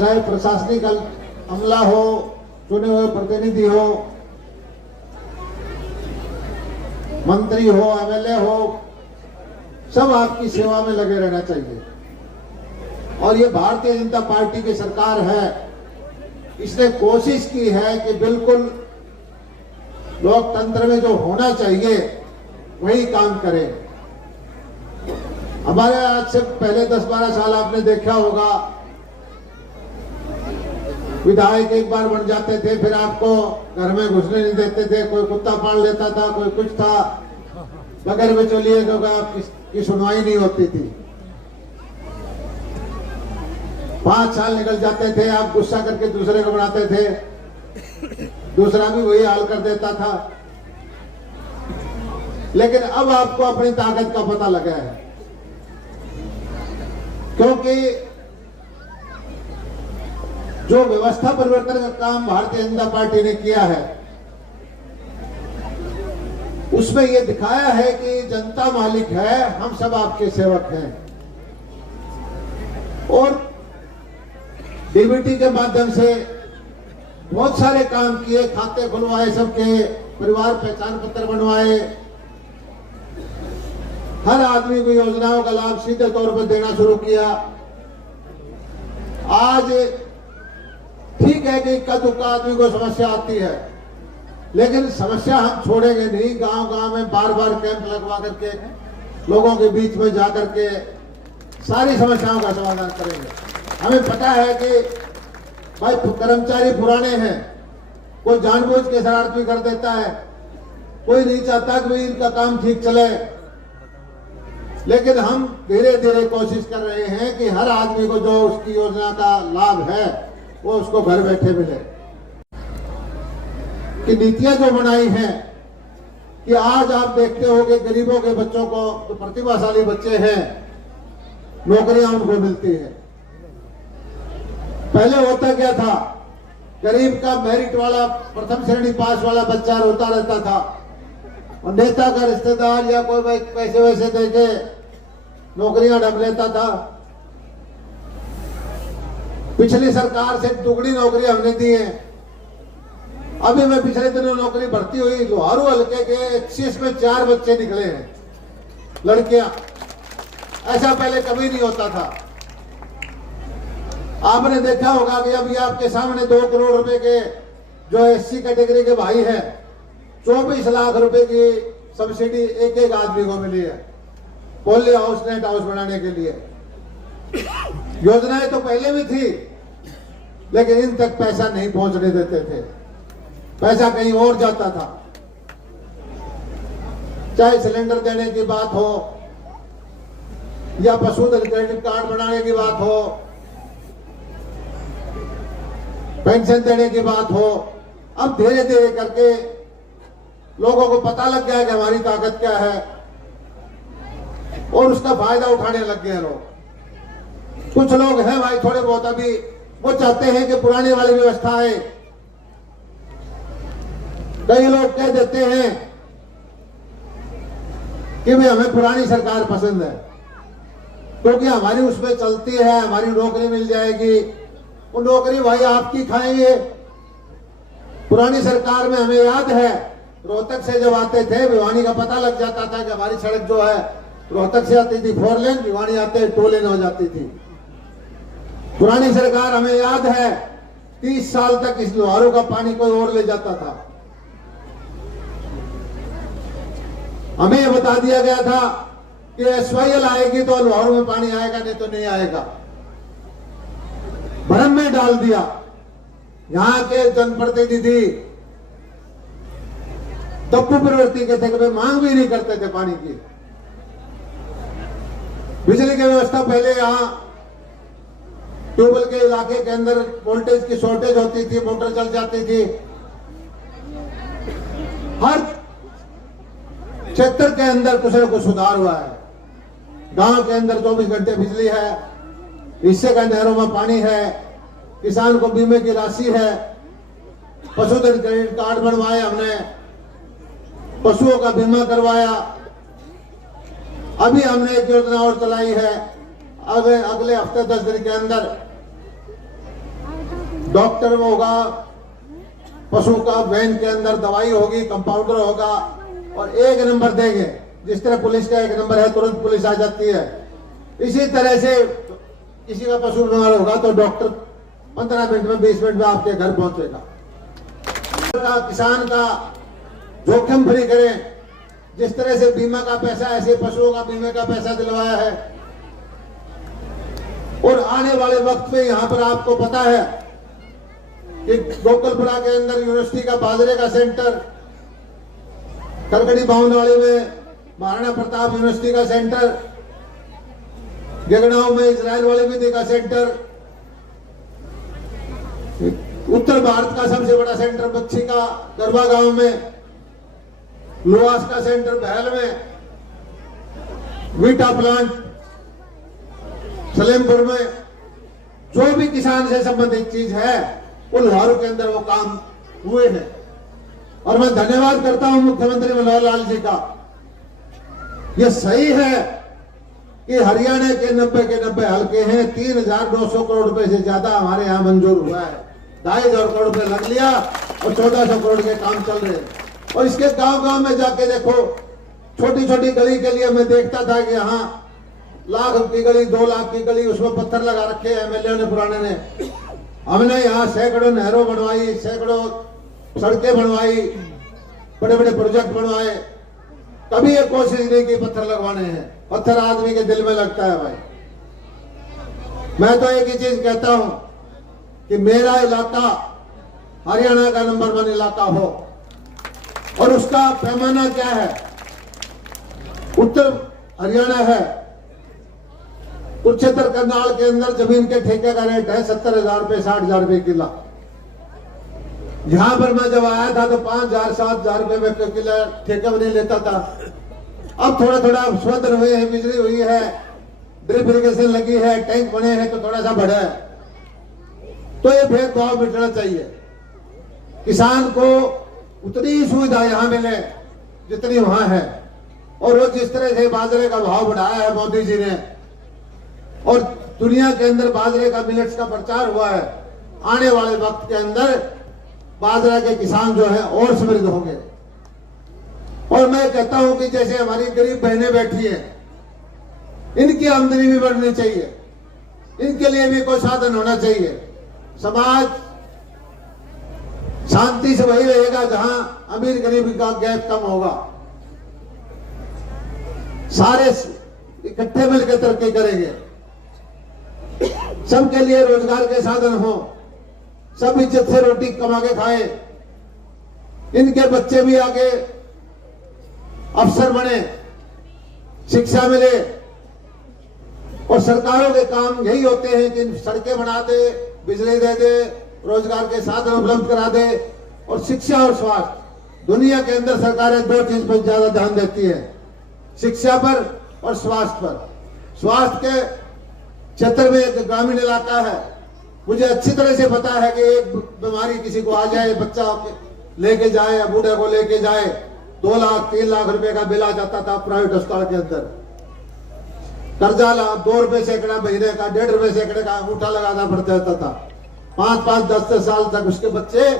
चाहे प्रशासनिक अमला हो, चुने हुए प्रतिनिधि हो, मंत्री हो, एमएलए हो, सब आपकी सेवा में लगे रहना चाहिए। और ये भारतीय जनता पार्टी की सरकार है, इसने कोशिश की है कि बिल्कुल लोकतंत्र में जो होना चाहिए वही काम करें। हमारे आज से पहले 10-12 साल आपने देखा होगा, विधायक एक बार बन जाते थे, फिर आपको घर में घुसने नहीं देते थे, कोई कुत्ता पाल लेता था, कोई कुछ था, बगैर में चलिए क्योंकि आपकी सुनवाई नहीं होती थी। 5 साल निकल जाते थे, आप गुस्सा करके दूसरे को बनाते थे, दूसरा भी वही हाल कर देता था। लेकिन अब आपको अपनी ताकत का पता लगा है, क्योंकि जो व्यवस्था परिवर्तन का काम भारतीय जनता पार्टी ने किया है, उसमें यह दिखाया है कि जनता मालिक है, हम सब आपके सेवक हैं। और डीबीटी के माध्यम से बहुत सारे काम किए, खाते खुलवाए, सबके परिवार पहचान पत्र बनवाए, हर आदमी को योजनाओं का लाभ सीधे तौर पर देना शुरू किया। आज ठीक है कि इक्का दुक्का आदमी को समस्या आती है, लेकिन समस्या हम छोड़ेंगे नहीं। गांव गांव में बार बार कैंप लगवा करके लोगों के बीच में जाकर के सारी समस्याओं का समाधान करेंगे। हमें पता है कि भाई कर्मचारी पुराने हैं, कोई जानबूझ के शरारत भी कर देता है, कोई नहीं चाहता कि भाई इनका काम ठीक चले, लेकिन हम धीरे धीरे कोशिश कर रहे हैं कि हर आदमी को जो उसकी योजना का लाभ है वो उसको घर बैठे मिले। कि नीतियां जो बनाई हैं कि आज आप देखते हो कि गरीबों के बच्चों को, जो प्रतिभाशाली बच्चे हैं, नौकरियां उनको मिलती है। पहले होता क्या था, गरीब का मेरिट वाला प्रथम श्रेणी पास वाला बच्चा रोता रहता था और नेता का रिश्तेदार या कोई पैसे वैसे देके नौकरियां ढक लेता था। पिछली सरकार से दुगनी नौकरी हमने दी है। अभी मैं पिछले दिनों नौकरी भर्ती हुई, लोहारू हल्के के 21 में 4 बच्चे निकले हैं, लड़कियां। ऐसा पहले कभी नहीं होता था। आपने देखा होगा कि अभी आपके सामने 2 करोड़ रुपए के जो एससी कैटेगरी के भाई हैं, 24 लाख रुपए की सब्सिडी एक एक आदमी को मिली है पोली हाउस, नेट हाउस बनाने के लिए। योजनाएं तो पहले भी थी, लेकिन इन तक पैसा नहीं पहुंचने देते थे, पैसा कहीं और जाता था। चाहे सिलेंडर देने की बात हो या पशुधन क्रेडिट कार्ड बनाने की बात हो, पेंशन देने की बात हो, अब धीरे धीरे करके लोगों को पता लग गया है कि हमारी ताकत क्या है और उसका फायदा उठाने लग गए लोग। कुछ लोग हैं भाई थोड़े बहुत अभी वो चाहते हैं कि पुरानी वाली व्यवस्था है। कई लोग कह देते हैं कि भाई हमें पुरानी सरकार पसंद है क्योंकि हमारी उसमें चलती है, हमारी नौकरी मिल जाएगी। वो नौकरी भाई आपकी खाएंगे। पुरानी सरकार में हमें याद है, रोहतक से जब आते थे भिवानी का पता लग जाता था कि हमारी सड़क जो है रोहतक से आती थी 4 लेन, भिवानी आते 2 लेन हो जाती थी। पुरानी सरकार हमें याद है 30 साल तक इस लोहारू का पानी कोई और ले जाता था। हमें यह बता दिया गया था कि एसवाईएल आएगी तो लोहारू में पानी आएगा, नहीं तो नहीं आएगा। भ्रम में डाल दिया। यहां के जनप्रतिनिधि तप्पू प्रवृत्ति के थे कि मांग भी नहीं करते थे पानी की। बिजली की व्यवस्था पहले यहां ट्यूबवेल के इलाके के अंदर वोल्टेज की शॉर्टेज होती थी, मोटर चल जाती थी। हर क्षेत्र के अंदर कुछ न कुछ सुधार हुआ है। गांव के अंदर 24 घंटे बिजली है, हिस्से का नहरों में पानी है, किसान को बीमे की राशि है, पशुधन क्रेडिट कार्ड बनवाए हमने, पशुओं का बीमा करवाया। अभी हमने एक योजना और चलाई है, अगले हफ्ते 10 दिन के अंदर डॉक्टर होगा, पशु का वैन के अंदर दवाई होगी, कंपाउंडर होगा और एक नंबर देंगे। जिस तरह पुलिस का एक नंबर है, तुरंत पुलिस आ जाती है, इसी तरह से किसी का पशु बीमार होगा तो डॉक्टर 15 मिनट में 20 मिनट में आपके घर पहुंचेगा। किसान का जोखिम फ्री करें, जिस तरह से बीमा का पैसा ऐसे पशुओं का बीमे का पैसा दिलवाया है। और आने वाले वक्त में यहां पर आपको पता है कि गोकुलपुरा के अंदर यूनिवर्सिटी का बाजरे का सेंटर, करकड़ी बावनवाड़ी में महाराणा प्रताप यूनिवर्सिटी का सेंटर, गेगड़ांव में इजराइल वाली विधि का सेंटर, उत्तर भारत का सबसे बड़ा सेंटर बच्ची का गरबा गांव में, लोहास का सेंटर बहल में, वीटा प्लांट सलेमपुर में, जो भी किसान से संबंधित चीज है वो लोहारू के अंदर वो काम हुए हैं। और मैं धन्यवाद करता हूं मुख्यमंत्री मनोहर लाल जी का। ये सही है कि हरियाणा के 90 के 90 हल्के हैं, 3,900 करोड़ रुपए से ज्यादा हमारे यहाँ मंजूर हुआ है। 2,500 करोड़ रुपए लग लिया और 1,400 करोड़ के काम चल रहे हैं। और इसके गांव गांव में जाके देखो, छोटी छोटी गली के लिए मैं देखता था कि यहाँ लाख की गली, 2 लाख की गली, उसमें पत्थर लगा रखे एमएलए ने, पुराने ने। हमने यहाँ सैकड़ों नहरों बनवाई, सैकड़ों सड़कें बनवाई, बड़े बड़े प्रोजेक्ट बनवाए। कभी ये कोशिश नहीं की पत्थर लगवाने हैं। पत्थर आदमी के दिल में लगता है भाई। मैं तो एक ही चीज कहता हूं कि मेरा इलाका हरियाणा का नंबर 1 इलाका हो। और उसका पैमाना क्या है? उत्तर हरियाणा है, कुरुक्षेत्र करनाल के अंदर जमीन के ठेके का रेट है 70,000 रुपए, 60,000 रुपए किला। यहां पर मैं जब आया था तो 5,000 7,000 रुपए में किला ठेका नहीं लेता था। अब थोड़ा थोड़ा स्वतंत्र हुए हैं, बिजली हुई है, ड्रिप इरिगेशन लगी है, टैंक बने हैं तो थोड़ा सा बढ़ा है। तो ये भेदभाव मिटना चाहिए। किसान को उतनी सुविधा यहां मिले जितनी वहां है। और वो जिस तरह से बाजरे का भाव बढ़ाया है मोदी जी ने, और दुनिया के अंदर बाजरे का, मिलेट्स का प्रचार हुआ है, आने वाले वक्त के अंदर बाजरा के किसान जो है और समृद्ध होंगे। और मैं कहता हूं कि जैसे हमारी गरीब बहनें बैठी हैं, इनकी आमदनी भी बढ़नी चाहिए, इनके लिए भी कोई साधन होना चाहिए। समाज शांति से वही रहेगा जहां अमीर गरीब का गैप कम होगा। सारे इकट्ठे मिलकर तरक्की करेंगे, सबके लिए रोजगार के साधन हो, सब इज्जत से रोटी कमा के खाएं, इनके बच्चे भी आगे अफसर बने, शिक्षा मिले। और सरकारों के काम यही होते हैं कि सड़कें बना दे, बिजली दे दे, रोजगार के साधन उपलब्ध करा दे। और शिक्षा और स्वास्थ्य, दुनिया के अंदर सरकारें 2 चीज पर ज्यादा ध्यान देती है, शिक्षा पर और स्वास्थ्य पर। स्वास्थ्य के क्षेत्र में एक ग्रामीण इलाका है, मुझे अच्छी तरह से पता है कि एक बीमारी किसी को आ जाए, बच्चा लेके जाए या बूढ़े को लेके जाए, 2 लाख 3 लाख रुपए का बिल आ जाता था प्राइवेट अस्पताल के अंदर। कर्जा 2 रुपए सैकड़ा महीने का, 1.5 रुपए सैकड़े का अंगूठा लगाना पड़ जाता था। 5-5 10-10 साल तक उसके बच्चे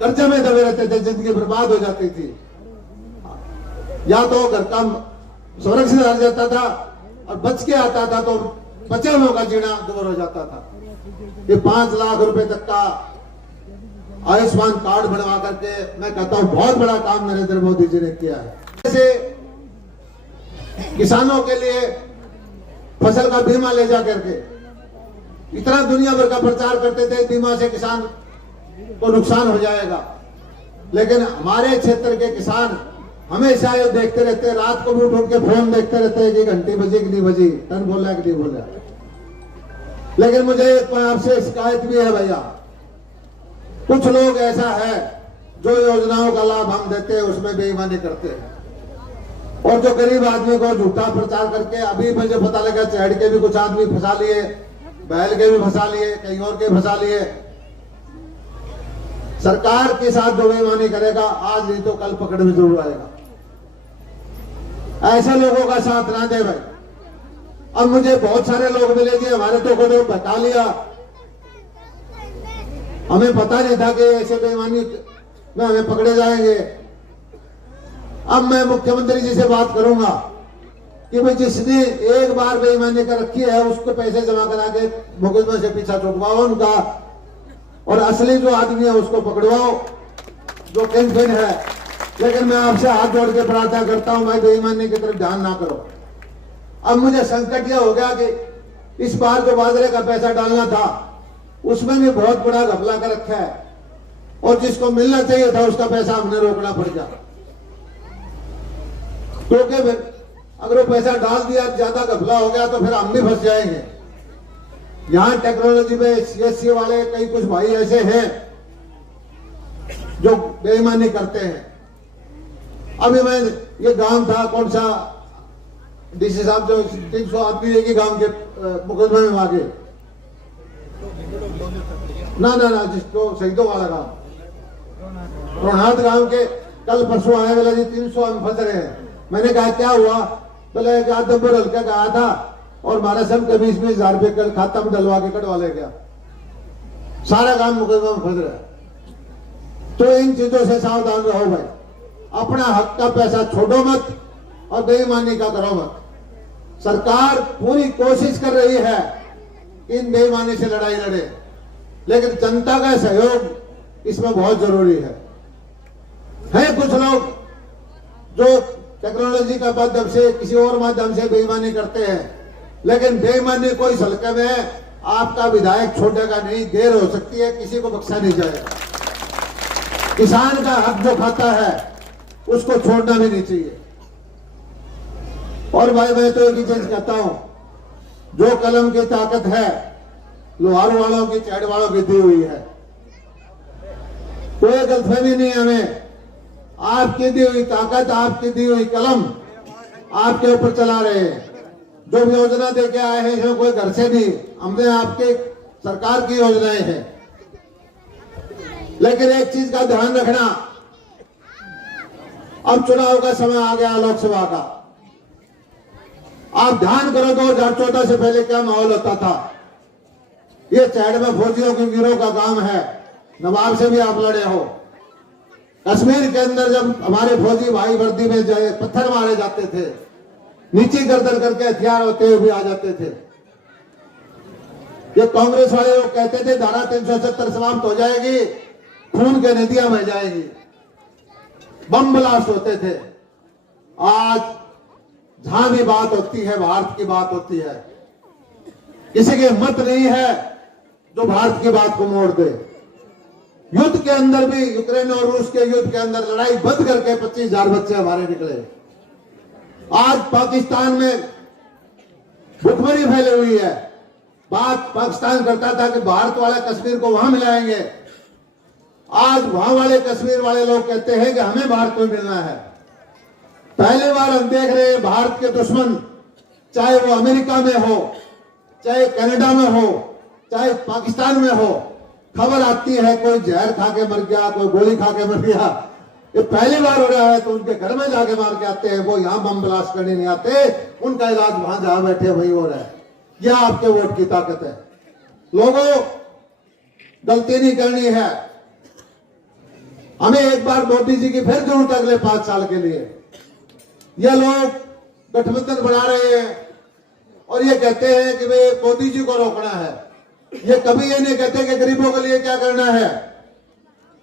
कर्जे में दबे रहते थे, जिंदगी बर्बाद हो जाती थी। या तो घर का सुरक्षित रह जाता था और बच के आता था तो बचे हुए का जीना दूर हो जाता था। ये 5 लाख रुपए तक का आयुष्मान कार्ड बनवा करके मैं कहता हूं बहुत बड़ा काम नरेंद्र मोदी जी ने किया है। जैसे किसानों के लिए फसल का बीमा ले जा करके इतना दुनिया भर का प्रचार करते थे, बीमा से किसान को नुकसान हो जाएगा। लेकिन हमारे क्षेत्र के किसान हमेशा ये देखते रहते हैं, रात को भी उठ के फोन देखते रहते हैं कि घंटी बजी कि नहीं बजी, टन बोला कि नहीं बोला। लेकिन मुझे आपसे शिकायत भी है भैया, कुछ लोग ऐसा है जो योजनाओं का लाभ हम देते हैं उसमें बेईमानी करते हैं, और जो गरीब आदमी को झूठा प्रचार करके, अभी मुझे पता लगा चढ़ के भी कुछ आदमी फंसा लिए, बैल के भी फंसा लिए, कहीं और के फंसा लिए। सरकार के साथ जो बेईमानी करेगा आज नहीं तो कल पकड़ में जरूर आएगा। ऐसे लोगों का साथ ना दे भाई। अब मुझे बहुत सारे लोग मिले जी हमारे तो को बता लिया, हमें पता नहीं था कि ऐसे बेईमानी में हमें पकड़े जाएंगे। अब मैं मुख्यमंत्री जी से बात करूंगा कि भाई जिसने एक बार बेईमानी कर रखी है उसको पैसे जमा करा के मुकदमे से पीछा छुड़वाओ उनका, और असली जो आदमी है उसको पकड़वाओ जो किंगपिन है। लेकिन मैं आपसे हाथ जोड़ के प्रार्थना करता हूं भाई बेईमानी की तरफ ध्यान ना करो। अब मुझे संकट यह हो गया कि इस बार जो बाजरे का पैसा डालना था उसमें भी बहुत बड़ा घपला कर रखा है, और जिसको मिलना चाहिए था उसका पैसा हमने रोकना पड़ गया, क्योंकि अगर वो पैसा डाल दिया ज्यादा घपला हो गया तो फिर हम भी फंस जाएंगे। यहां टेक्नोलॉजी में सीएससी वाले कई कुछ भाई ऐसे हैं जो बेईमानी करते हैं। अभी मैं ये गांव था कौन सा डीसी साहब जो 300 आदमी एक ही गांव के मुकदमे में मांगे ना जिसको शहीदों वाला गांव रोहनाथ गांव के कल परसों आए वाला जी 300 हम फंस रहे हैं। मैंने कहा क्या हुआ, बोले एक आदमपुर हल्का का आया था और हमारा सब के 20-20 हजार रुपये कल खाता में डलवा के कटवा ले गया, सारा काम मुकदमा में फंस रहा है। तो इन चीजों से सावधान रहो भाई, अपना हक का पैसा छोड़ो मत और बेईमानी का करो मत। सरकार पूरी कोशिश कर रही है इन बेईमानी से लड़ाई लड़े, लेकिन जनता का सहयोग इसमें बहुत जरूरी है। कुछ लोग जो टेक्नोलॉजी का माध्यम से किसी और माध्यम से बेईमानी करते हैं, लेकिन बेईमानी कोई हल्के में आपका विधायक छोड़ेगा नहीं, देर हो सकती है, किसी को बख्शा नहीं जाएगा। किसान का हक जो खाता है उसको छोड़ना भी नहीं चाहिए। और भाई मैं तो एक ही चीज कहता हूं, जो कलम की ताकत है लोहार वालों की चैड़ वालों की दी हुई है, कोई गलतफहमी नहीं हमें। आपकी दी हुई ताकत, आपकी दी हुई कलम आपके ऊपर चला रहे हैं। जो भी योजना देके आए हैं इसमें कोई घर से नहीं, हमने आपके सरकार की योजनाएं हैं। लेकिन एक चीज का ध्यान रखना, अब चुनाव का समय आ गया लोकसभा का, आप ध्यान करो 2014 से पहले क्या माहौल होता था। ये चैड़ में फौजियों के गिरोह का काम है, नवाब से भी आप लड़े हो। कश्मीर के अंदर जब हमारे फौजी भाई वर्दी में जाए पत्थर मारे जाते थे, नीचे गर्दन करके हथियार होते हुए भी आ जाते थे। ये कांग्रेस वाले लोग कहते थे धारा 370 समाप्त हो जाएगी, खून के नदियां बह जाएगी, बम ब्लास्ट होते थे। आज जहां भी बात होती है भारत की बात होती है, किसी की हिम्मत नहीं है जो भारत की बात को मोड़ दे। युद्ध के अंदर भी यूक्रेन और रूस के युद्ध के अंदर लड़ाई बंद करके 25,000 बच्चे हमारे निकले। आज पाकिस्तान में भुखमरी फैली हुई है। बात पाकिस्तान करता था कि भारत वाले कश्मीर को वहां मिलाएंगे, आज वहां वाले कश्मीर वाले लोग कहते हैं कि हमें भारत में मिलना है। पहली बार हम देख रहे हैं भारत के दुश्मन, चाहे वो अमेरिका में हो, चाहे कनाडा में हो, चाहे पाकिस्तान में हो, खबर आती है कोई जहर खा के मर गया, कोई गोली खा के मर गया। ये पहली बार हो रहा है तो उनके घर में जाके मार के आते हैं, वो यहां बम ब्लास्ट करने नहीं आते, उनका इलाज वहां जहां बैठे वही हो रहा है। यह आपके वोट की ताकत है। लोगों, गलती नहीं करनी है। हमें एक बार मोदी जी की फिर जरूरत है अगले 5 साल के लिए। ये लोग गठबंधन बना रहे हैं और ये कहते हैं कि भाई मोदी जी को रोकना है। ये कभी ये नहीं कहते कि गरीबों के लिए क्या करना है।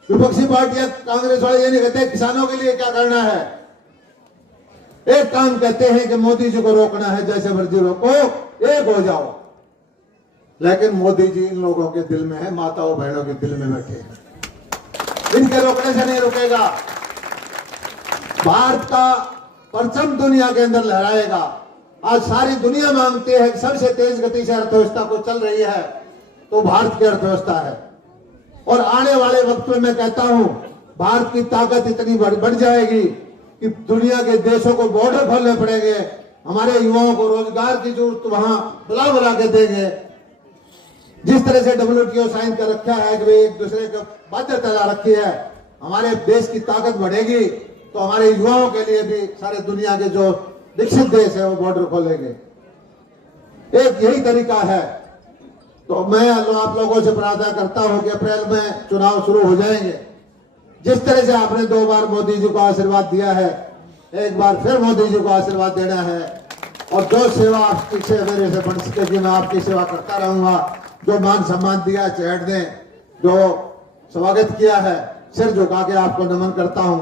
विपक्षी पार्टियां कांग्रेस वाले ये नहीं कहते किसानों के लिए क्या करना है। एक काम कहते हैं कि मोदी जी को रोकना है, जैसे मर्जी रोको, एक हो जाओ। लेकिन मोदी जी इन लोगों के दिल में है, माताओं बहनों के दिल में बैठे हैं, इनके रोकने से नहीं रुकेगा। भारत का परचम दुनिया के अंदर लहराएगा। आज सारी दुनिया मांगती है कि सबसे तेज गति से अर्थव्यवस्था को चल रही है तो भारत की अर्थव्यवस्था है। और आने वाले वक्त में मैं कहता हूं भारत की ताकत इतनी बढ़ जाएगी कि दुनिया के देशों को बॉर्डर खोलने पड़ेंगे। हमारे युवाओं को रोजगार की जरूरत वहां बुला के देंगे। जिस तरह से WTO साइन कर रखा है कि एक दूसरे को बाध्यता ला रखी है, हमारे देश की ताकत बढ़ेगी तो हमारे युवाओं के लिए भी सारे दुनिया के जो विकसित देश है वो बॉर्डर खोलेंगे। एक यही तरीका है तो मैं आप लोगों से प्रार्थना करता हूं कि अप्रैल में चुनाव शुरू हो जाएंगे। जिस तरह से आपने 2 बार मोदी जी को आशीर्वाद दिया है, एक बार फिर मोदी जी को आशीर्वाद देना है और जो सेवा आपकी से मेरे से बन सकेगी मैं आपकी सेवा करता रहूंगा। जो मान सम्मान दिया चैट दें, जो स्वागत किया है, सिर झुका के आपको नमन करता हूं।